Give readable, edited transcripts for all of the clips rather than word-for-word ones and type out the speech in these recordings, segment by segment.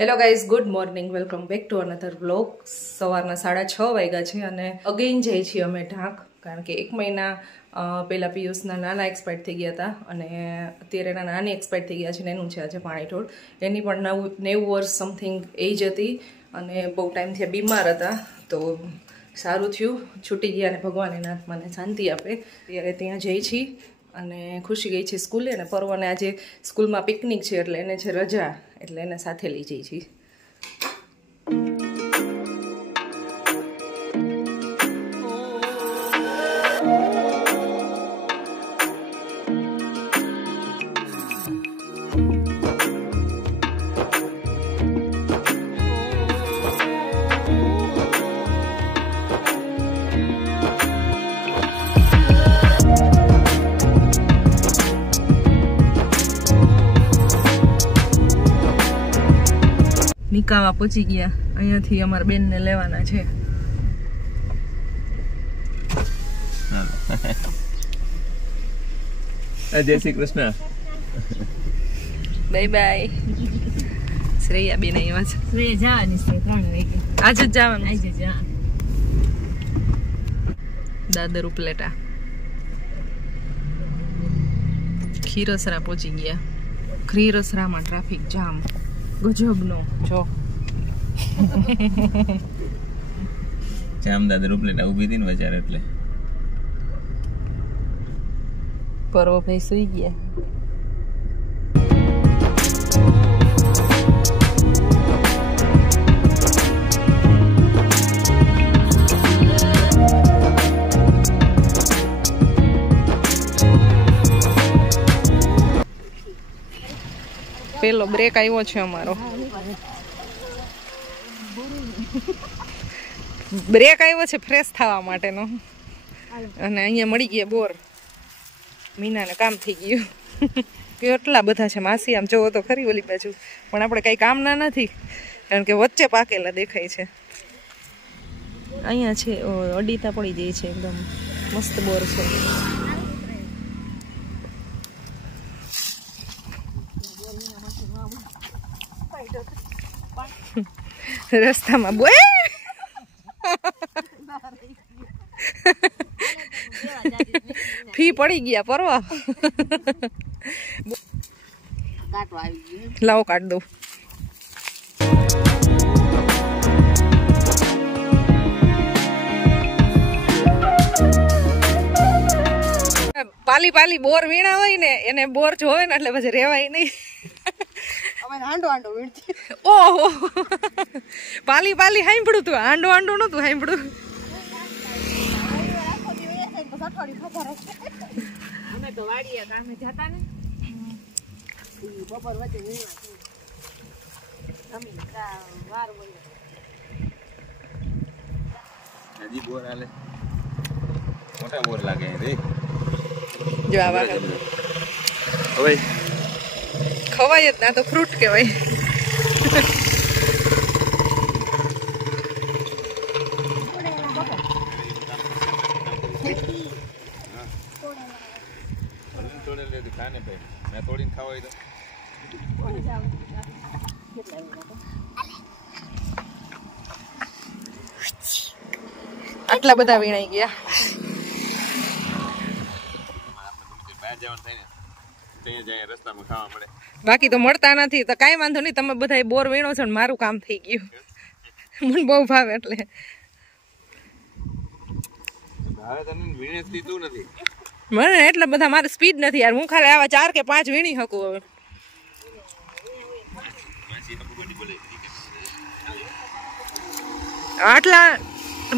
Hello guys, good morning, welcome back to another vlog. સવારના 6:30 વાગ્યા છે અને અગેઇન જઈએ છીએ અમે ઢાંક, કારણ કે 1 મહિના પહેલાં પિયુષના નાના એક્સપાયર થઈ ગયા હતા અને અત્યારે એના નાની એક્સપાયર થઈ ગયા છે ને એનું છે આજે પાણીઠોળ. એની પણ 90 વર્ષ સમથિંગ એજ હતી અને બહુ ટાઈમથી બીમાર હતા, તો સારું થયું, છૂટી ગયા અને ભગવાન એના આત્માને શાંતિ આપે. ત્યારે ત્યાં જઈ છીએ અને ખુશી ગઈ છે સ્કૂલે અને પર્વને આજે સ્કૂલમાં પિકનિક છે એટલે એને છે રજા, એટલે એને સાથે લઈ જઈ છીએ. નિકામાં પહોંચી ગયા, અહીંયાથી અમારા બેનને લેવાના છે. જય શ્રી કૃષ્ણ. Bye bye. શ્રેયા બેન આવ્યા છે. શ્રેયા જવાની છે 3 વાગે. આજે જ જવાનું. આજે જા દાદર ઉપલેટા ખીરસરા પહોંચી ગયા. ખીરસરામાં ટ્રાફિક જામ ગજબનો જો. જામદાદર ઉપલેટા ઊભી હતી ને બજાર એટલે પર્વભાઈ સુઈ ગયા. પેલો બ્રેક આવ્યો છે અમારો. બ્રેક આવ્યો છે ફ્રેશ થવા માટેનો અને અહીંયા મળી ગયા બોર. મીનાને કામ થઈ ગયું. કેટલા બધા છે માસી, આમ જોવો તો ખરી ઓલી બાજુ, પણ આપણે કઈ કામના નથી કારણ કે વચ્ચે પાકેલા દેખાય છે. અહીંયા છે અડીતા પડી જાય છે, એકદમ મસ્ત બોર છે. રસ્તામાં બોય ફી પડી ગયા પરવા. લાવો કાઢ દઉં. પાલી પાલી બોર વીણા હોય ને એને બોર જોવે ને એટલે પછી રેવાય નહીં. ઓહો, પાલી પાલી સાંભળું તું, હાંડો હાંડો નતું સાંભળું. હજી બોર હાલે, મોટા બોર લાગે રે. જો આવા હવે ખવાય જ ના તો ફ્રૂટ કહેવાય. તોડીને ખાવા હોય તો આટલા બધા વીણાઈ ગયા. રસ્તામાં ખાવા મળે, બાકી તો મળતા નથી. તો કાંઈ વાંધો નહીં, તમે બધા બોર વીણો છો ને મારું કામ થઈ ગયું. મને બહુ ભાવે એટલે મને એટલા બધા મારે સ્પીડ નથી યાર. હું ખાલી આવા 4 કે 5 વીણી શકું. હવે આટલા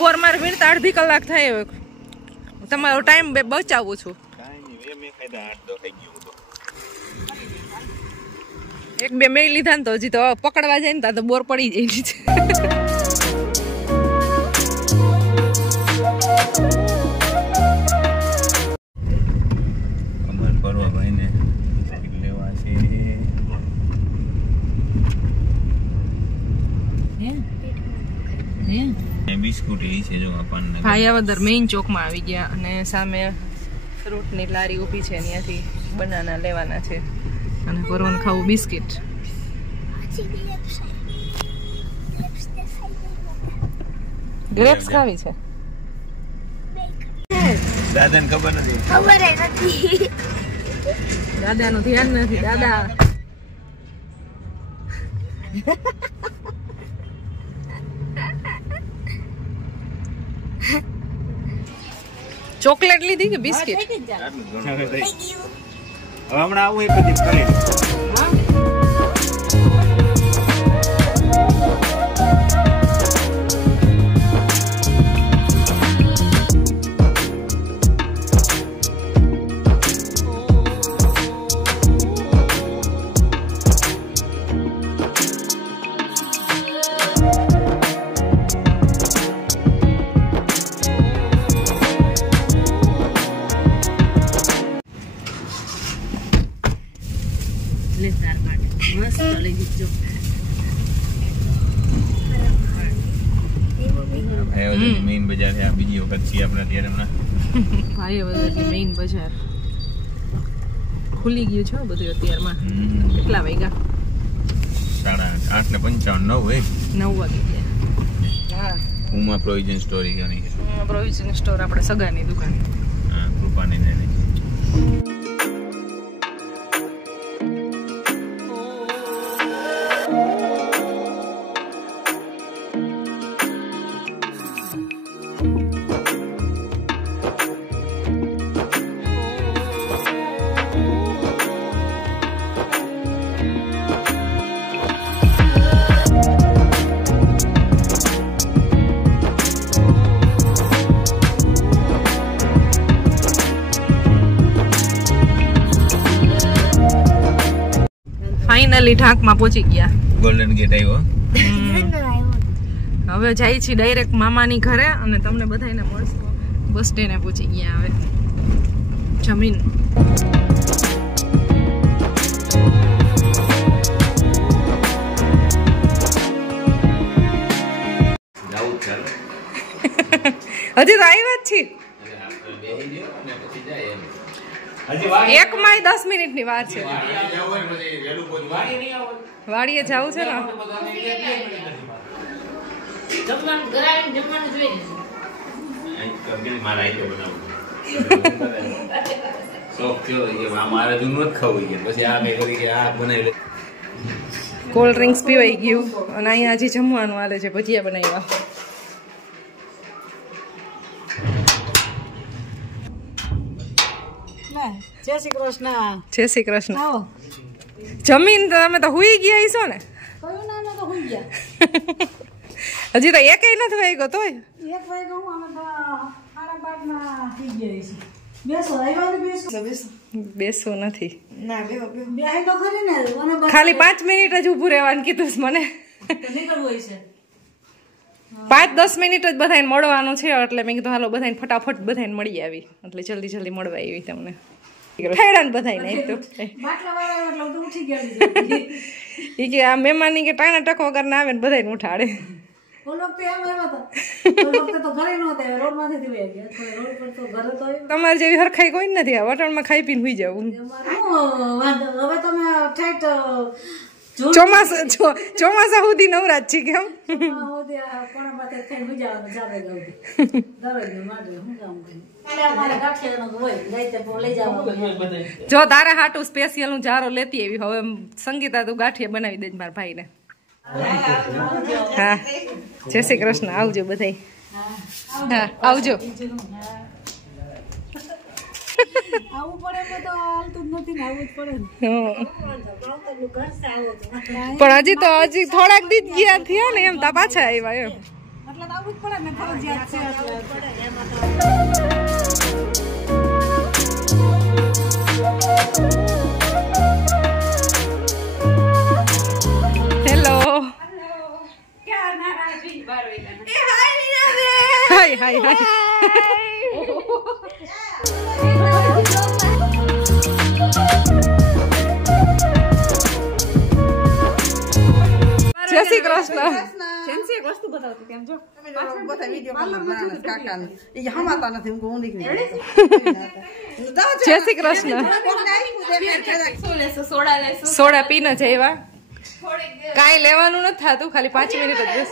બોર મારે વીણતા અડધી કલાક થાય. હવે તમારો ટાઈમ બચાવું છું. 1-2 મેં લીધા ને તો હજી તો પકડવા જાય ને તો બોર પડી જાય છે. બિસ્કુટ એ છે જો આપણને. ભાયાવદર મેઇન ચોકમાં આવી ગયા અને સામે ફ્રૂટની લારી ઊભી છે, ત્યાંથી બનાના લેવાના છે અને પરવન ખાવું બિસ્કિટ. ગ્રેપ્સ ખાવી છે. દાદાને ખબર નથી. દાદાનું ધ્યાન નથી. દાદા ચોકલેટ લીધી કે બિસ્કિટ? હમણાં આવું એ બધી કરી મેઇન બજાર છે. બીજી વખત છીએ આપણે અત્યારે હમણાં ભાઈબંધની મેઇન બજાર ખુલી ગયું છે બધું અત્યારમાં. કેટલા વાગ્યા? 8:55 9 વાગી ગયા. હા, ઉમા પ્રોવિઝન સ્ટોર એની છે. પ્રોવિઝન સ્ટોર આપણે સગાની દુકાન. હા, કૃપાની ને ફાઇનલી ઢાંકમાં પહોંચી ગયા. ગોલ્ડન ગેટ આવ્યો. હવે જાય છે ડાયરેક્ટ મામાની ઘરે અને તમને બધાને મળશું. બસ સ્ટેન્ડે પહોંચી ગયા. હવે જમીન હજી તો આવ્યા જ છીએ. 1 10 મિનિટની વાર છે. વાડીએ જવું છે ને. કોલ્ડ ડ્રિંક્સ પીવાઈ ગયું અને અહીંયા હજી જમવાનું હાલે છે. ભજીયા બનાવ્યા. જય શ્રી કૃષ્ણ. જય શ્રી કૃષ્ણ. જમીન તમે તો હુઈ ગયા છો ને? હજી તો એકેય નથી વાગ્યો તોય. બેસવું નથી. ખાલી 5 મિનિટ જ ઊભું રહેવાનું કીધું મને. 5-10 મિનિટ જ બધાને મળવાનું છે એટલે મેં કીધું હાલો બધાને ફટાફટ બધાને મળી આવી એટલે જલ્દી જલ્દી મળવા આવી તમને. ઠેડાને બધાને એ કે આ મહેમાની કે ટાણા ટકો કરીને આવે ને બધાને ઉઠાડે. તમારે જેવી હરખાઈ કોઈ નથી. આ વટણમાં ખાઈ પીને હુઈ જવું. ચોમાસા સુધી નવરાજ છે કેમ? જો તારા હાટું સ્પેશિયલ હું જારો લેતી આવી. હવે સંગીતા તું ગાંઠિયા બનાવી દેજ મારા ભાઈને. હા, જય શ્રી કૃષ્ણ. આવજો બધા. હા, આવજો. પણ હજી થોડાક દી ગયા થયા ને એમ તા પાછા આવ્યા એમ. હેલો. હાય હાય હાય. જય શ્રી કૃષ્ણ. એક વસ્તુ બતાવતી કેમ જો જય શ્રી કૃષ્ણ. સોડા પીને જઈવા કાંઈ લેવાનું નથી થતું, ખાલી 5 મિનિટ જ બસ.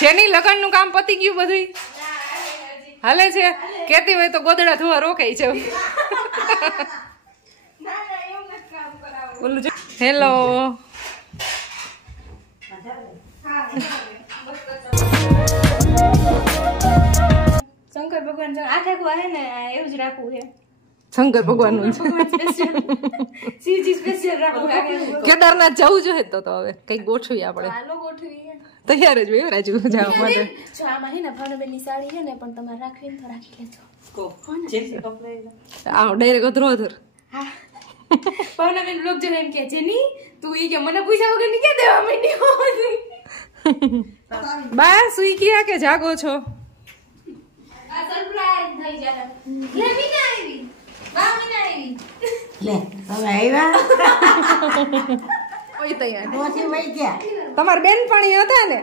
જેની લગ્નનું કામ પતી ગયું બધું હાલે છે. કેતી હોય તો ગોદડા ધોવા રોકાઈ છે. બોલું છે હેલો. શંકર ભગવાન આખા કુવા હે ને એવું જ રાખવું છે. શંકર ભગવાન નું શિવજી સ્પેશિયલ રાખવું. કેદારનાથ જવું જોઈએ તો હવે કઈક ગોઠવી આપણે. હાલો ગોઠવી તૈયાર જ હોય રાજુ જવા માટે. જો આમાં હે ને ભાવનાબેનની સાડી છે ને પણ તમારે રાખવી ને તો રાખી લેજો. આવ ડાયરેક્ટ અધરો હા ભાવનાબેન બ્લોગ જો એમ કે છે ની તું ઈ કે મને પૂછ્યા વગર ની કે દેવા માંડી હોતી. બા સુઈ ગયા કે જાગો છો? આ સરપ્રાઈઝ થઈ જાય. લે મીના આવી. બા મીના આવી. લે તમે આવ્યા ઓય તૈયાર. ડોસી વઈ ગયા તમાર બેનપણી હતા ને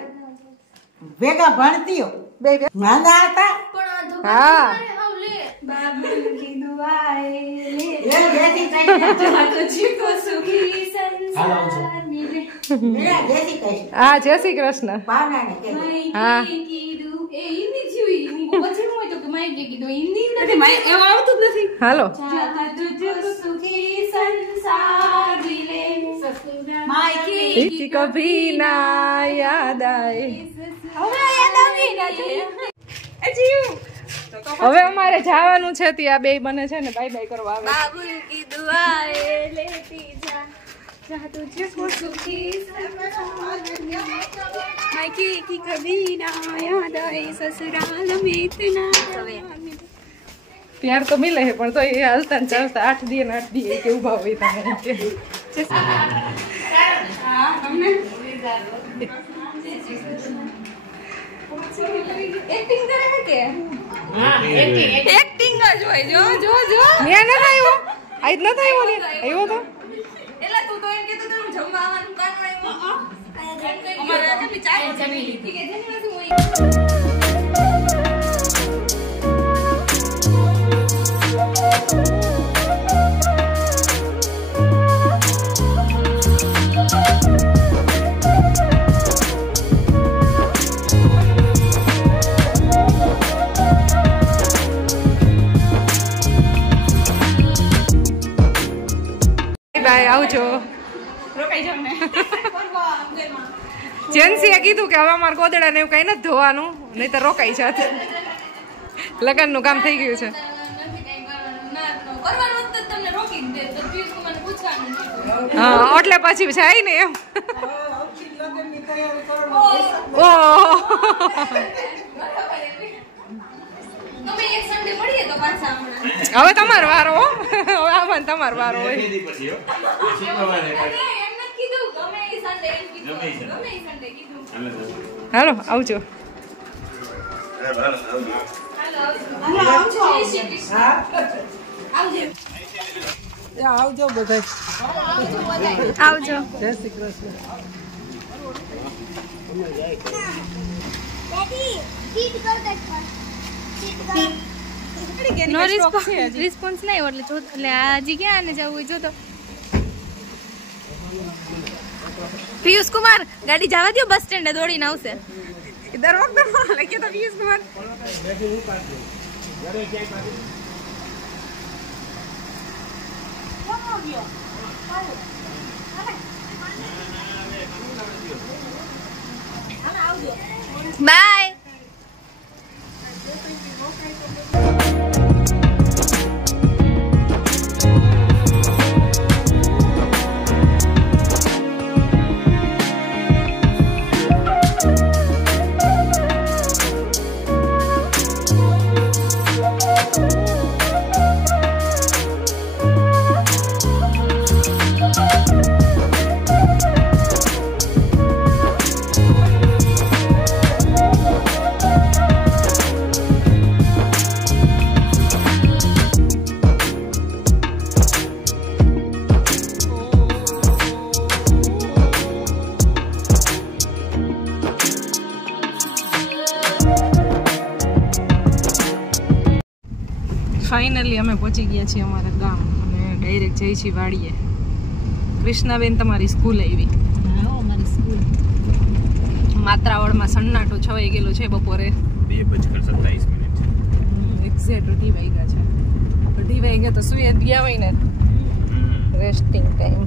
ભેગા ભણતીઓ બે માંદા હતા પણ આ હા ધોકા લે બાબુ કી દુઆએ લે એ દેસી કઈ तुझको सुखी संसार मिले મેરા દેસી કઈ હા જય શ્રી કૃષ્ણ. પાવના ને કે હા. કીધું એ હિન્દી જોઈ હું પછી હું તો કે માય કે કીધું હિન્દી નથી માય એવું આવતું જ નથી. હાલો तुझको सुखी संसार मिले मायके की कभी ना યાદ આए. હવે યાદ આવી ના હવે અમારે જવાનું છે ત્યાં બે બને છે ને બાય બાય કરવા આવે. बाबू की दुआएं लेती जा जा तुझको सुखी मायके की कभी ना याद आए ससुराल में इतना प्यार तो मिले है पण तो ये हालता ने चालता 8 દી ને 8 દી કે ઉભા હોય તમે કે एक्टिंग करे है के एक्टिंग જ હોય જો જો જો ને ન આવ્યો આજ ન આવ્યો ને આવ્યો તો એલા તું તો એમ કે તું જમવા આવવાનું કાન આવ્યો અમારે કેટલી ચાય જમી લીધી કે જેની વસ્તુ હોય બાય આવજો. રોકાઈ જાવ ને જેન્સીએ કીધું કે હવે અમારે ગોદડા ને એવું કઈ નથી ધોવાનું નહીં તો રોકાઈ જાત. લગ્નનું કામ થઈ ગયું છે. કરવાનું તો તમને રોકી દે તો પિયુષ કુમારને પૂછવાનું હા એટલે પછી જાય ને એમ. ઓહ તમે એક સન્ડે મળીએ તો પાછા હમણાં હવે તમારો વારો હો. હવે આમાં તમારો વારો હોય. એમ નથી કીધું ગમે એ સન્ડે એમ કીધું ગમે એ સન્ડે કીધું હાલો આવજો. આવજો બધા. આવજો જય શ્રી કૃષ્ણ. નો રિસ્પોન્સ નહીં એટલે જો એટલે હજી ક્યાં ને જવું જો તો પિયુષ કુમાર ગાડી જવા દો બસ સ્ટેન્ડે દોડીને આવશે દર વખતે લખીએ તો પિયુષ કુમાર. બાય ફાઇનલી અમે પહોંચી ગયા છીએ અમારા ગામ અને ડાયરેક્ટ જઈ છીએ વાડીએ. કૃષ્ણાબેન તમારી સ્કૂલ આવી. કાતરાવળમાં સન્નાટો છવાઈ ગયેલું છે બપોરે 2:27 એક્ઝેક્ટ 2:00 વાગ્યા છે. 2:00 વાગ્યા તો સુઈ જ ગયા હોય ને રેસ્ટિંગ ટાઈમ.